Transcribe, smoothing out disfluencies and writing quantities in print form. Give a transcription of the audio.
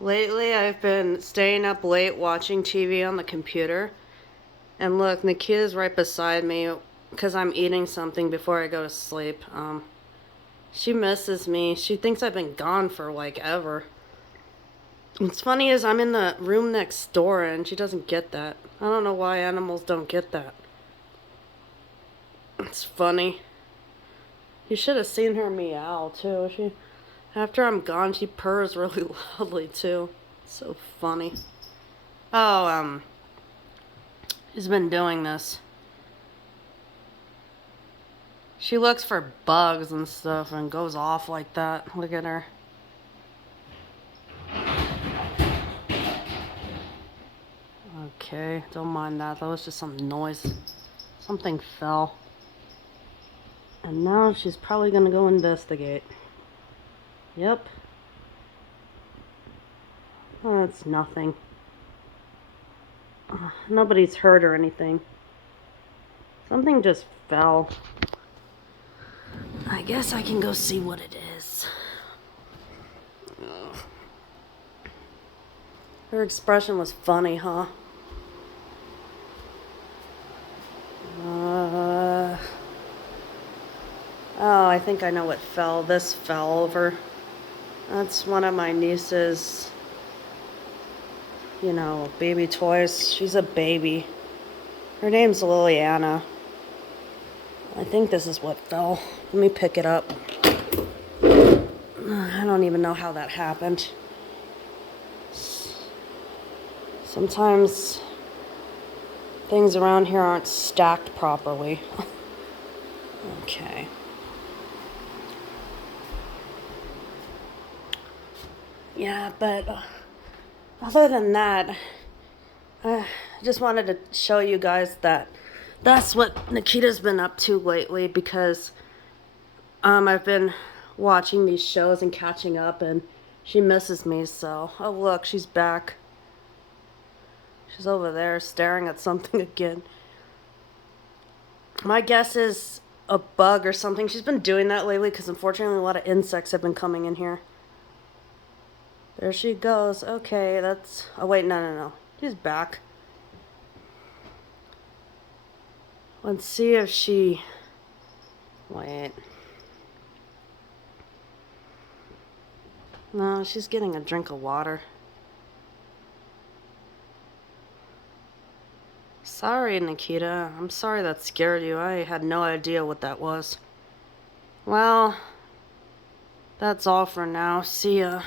Lately, I've been staying up late watching TV on the computer. And look, Nikita's right beside me because I'm eating something before I go to sleep. She misses me. She thinks I've been gone for like ever. What's funny is I'm in the room next door and she doesn't get that. I don't know why animals don't get that. It's funny. You should have seen her meow too. After I'm gone, she purrs really loudly too. So funny. Oh, she's been doing this. She looks for bugs and stuff and goes off like that. Look at her. Okay, don't mind that. That was just some noise. Something fell. And now she's probably gonna go investigate. Yep. Oh, that's nothing. Nobody's hurt or anything. Something just fell. I guess I can go see what it is. Ugh. Her expression was funny, huh? Oh, I think I know what fell. This fell over. That's one of my niece's, baby toys. She's a baby. Her name's Liliana. I think this is what fell. Let me pick it up. I don't even know how that happened. Sometimes things around here aren't stacked properly. Okay. Yeah, but other than that, I just wanted to show you guys that that's what Nikita's been up to lately because I've been watching these shows and catching up and she misses me, so oh look, she's back. She's over there staring at something again. My guess is a bug or something. She's been doing that lately because unfortunately a lot of insects have been coming in here. There she goes. Okay, that's... Oh, wait, no. She's back. Let's see if she... Wait. No, she's getting a drink of water. Sorry, Nikita. I'm sorry that scared you. I had no idea what that was. Well, that's all for now. See ya.